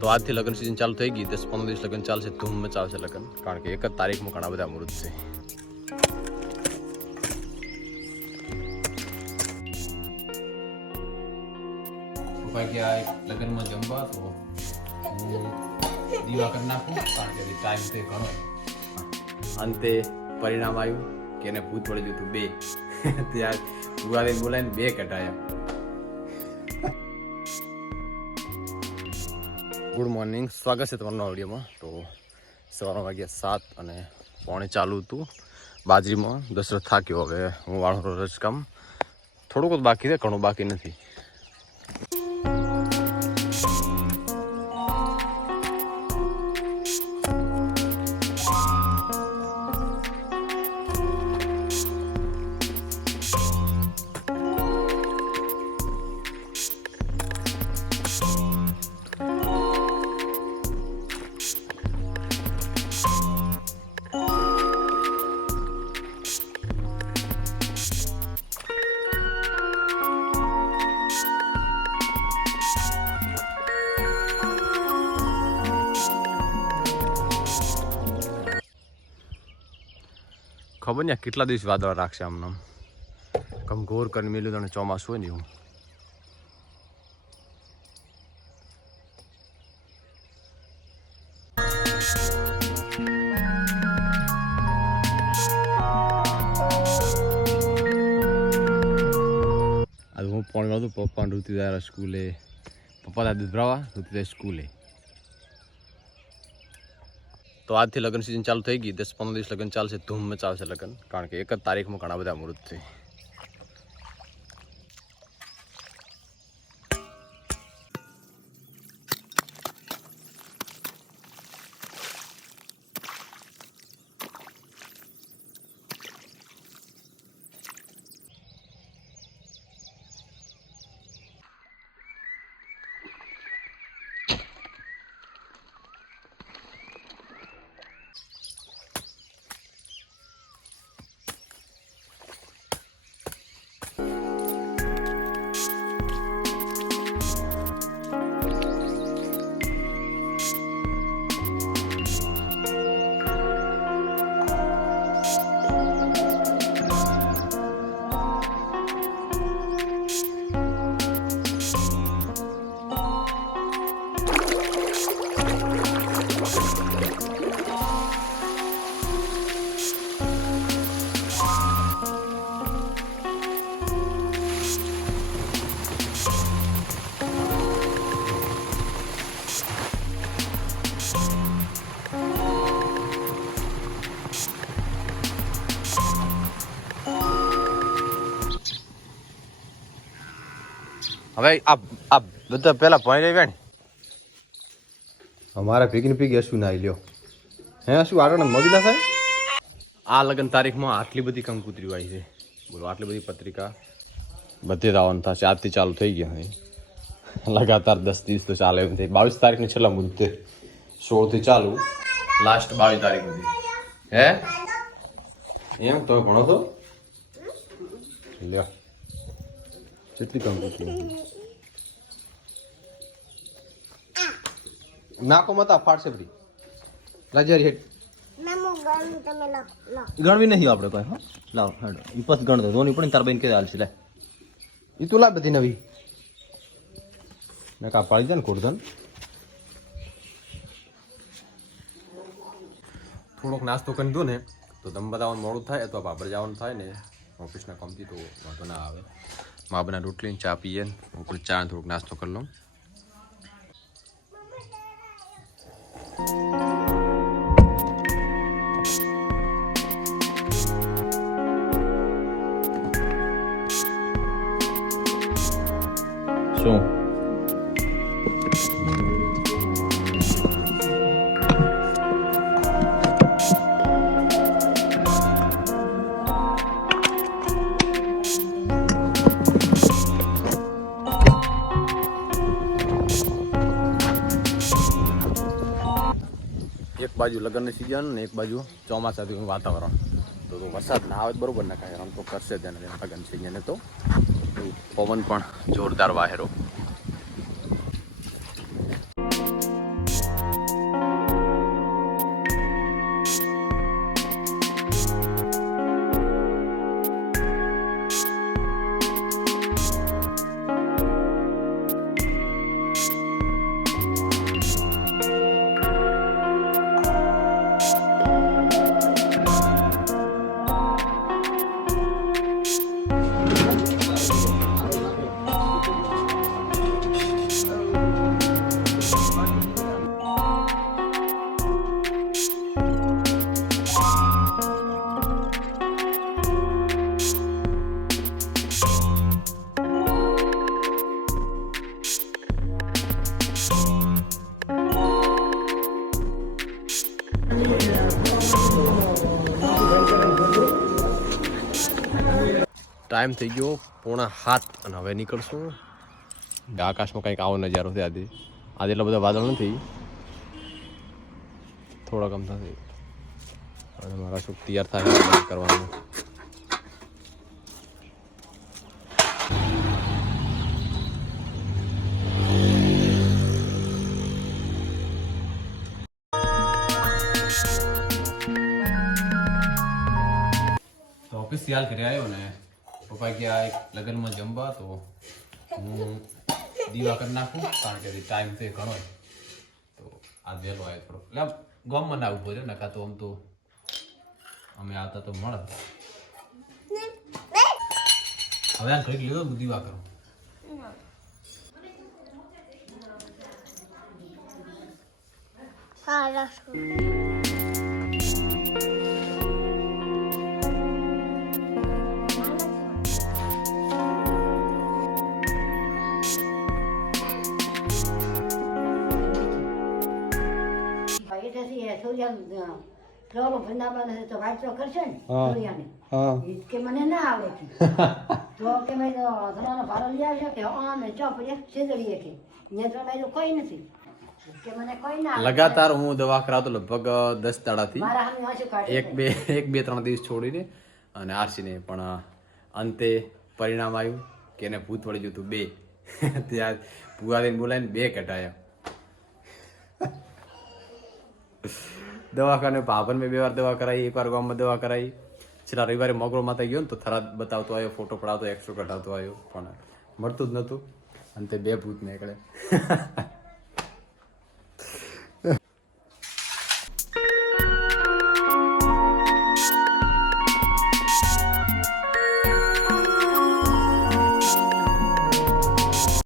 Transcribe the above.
તો આજથી લગ્ન સિઝન ચાલુ થઈ ગઈ. 10-15 દિવસ લગ્ન ચાલશે, ધૂમ મચાવશે લગ્ન, કારણ કે એક જ તારીખમાં ઘણા બધા મુહૂર્ત છે. પપ્પા ગયા લગ્નમાં જમવા, તો હું દીવા કરી નાખું, કારણ કે ટાઈમ તે ઘણો. અંતે પરિણામ આવ્યું કે એને ભૂત પડી ગયું હતું 2. ત્યાં પુરાને બોલાવીને 2 કટાયા. ગુડ મોર્નિંગ, સ્વાગત છે તમારા વિડીયોમાં. તો સવારના વાગ્યા 7 અને પોણે ચાલુ હતું બાજરીમાં. દશરથ થાક્યો, હવે હું વાળો રજકામ થોડુંક જ બાકી છે, ઘણું બાકી નથી. ખબર નહીં કેટલા દિવસ વાદળ રાખશે. આમ ઘોર કરીને મેલ્યું અને ચોમાસું હોય ને એવું. આજે હું પણ હતું પપ્પા ઋતુદાર સ્કૂલે, પપ્પા દાદા ભરાવા ઋતુદાર સ્કૂલે. તો આજથી લગ્ન સિઝન ચાલુ થઈ ગઈ. 10-15 દિવસ લગ્ન ચાલશે, ધૂમ મચાવશે લગ્ન, કારણ કે એક જ તારીખમાં ઘણા બધા મુહૂર્ત છે. હવે આ બધા પેલા ભણી રહી ને અમારા ભેગી ને ભેગી હશું ના લ્યો. હે શું આગળ મોદી ના થાય? આ લગ્ન તારીખમાં આટલી બધી કંકુતરીઓ આવી છે, બોલો. આટલી બધી પત્રિકા બધે આવવાનું થશે. આજથી ચાલુ થઈ ગયા. લગાતાર 10 દિવસ તો ચાલે એમ થાય. 22 તારીખની છેલ્લા મુદ્દે 16 થી ચાલુ, લાસ્ટ 22 તારીખ સુધી. હે એમ તમે ભણો છો લ્યો. કેટલી કંકુતરીઓ નાકો મતા ફાટશે બધી લજારી હેઠ ગણવી નહીં આપણે કોઈ. હા લાવ હેડો ઈ પસ ગણ દો. રોની પણ તાર બેન કે હાલશે. લે ઈ તું લા બધી નવી ને કા પાડી દે ને કુરધન. થોડોક નાસ્તો કરી દો ને તો દમ બતાવવાનું મોડું થાય, અથવા બાબર જવાનું થાય ને ઓફિસના કામથી, તો વાંધો ના આવે. મા બના રોટલી ચા પીએ, હું ચા થોડોક નાસ્તો કરી લઉં. શું એક બાજુ લગ્નની સિઝન ને એક બાજુ ચોમાસાથી વાતાવરણ. તો વરસાદ ના આવે બરોબર ના કાંઈ આમ તો કરશે જ એને લગ્ન સિઝન. તો પવન પણ જોરદાર વાહેરો. ટાઈમ થઈ ગયો 6:45 અને હવે નીકળશું. આકાશમાં કંઈક આવો નજારો છે આજે એટલો બધો વાદળ નથી, થોડા કમ થશે. અને મારા શું તૈયાર થાય કરવાનું. તો ઓફિસિયલ ઘરે આવ્યો ને પપ્પા ગયા એક લગ્નમાં જમવા, તો હું દીવા કરી નાખું કારણ કે ટાઈમ છે ઘણો, તો આ વહેલો આવ્યો થોડો. એટલે ગામમાં ના ઉભો રહ્યો, નકા તો આમ તો અમે આવતા તો મળે. હવે આ ઘડીક લીધો હું દીવા કરું. ફ્લોરો વૃંદાવન હશે તો વાંચો કરશે ને સૂર્યાને કે મને ના આવે છે તો કે મેં તમારો ભાડો લઈ આવશો કે ને ચોપ સીધડીએ કે ત્યાં તો કોઈ નથી કે મને કોઈ ના લગાતાર હું દવા કરાવતો લગભગ 10 દાડાથી, મારા હામે વાંચો કાઢે એક બે 3 દિવસ છોડીને અને આરસીને, પણ અંતે પરિણામ આવ્યું કે એને ભૂત વળી ગયું હતું 2. ત્યાં ભૂવાલીને બોલાવીને 2 કઢાયા. દવાખાને ભાભન મેં 2 વાર દવા કરાવી, 1 વાર ગામમાં દવા કરાવી. છેલ્લા રવિવારે મોગરો માતા ગયો ને તો થરાદ બતાવતો આવ્યો, ફોટો પડાવતો, એક્સરો કઢાવતો આવ્યો, પણ મળતું જ નહોતું. અંતે 2 ભૂત નીકળે.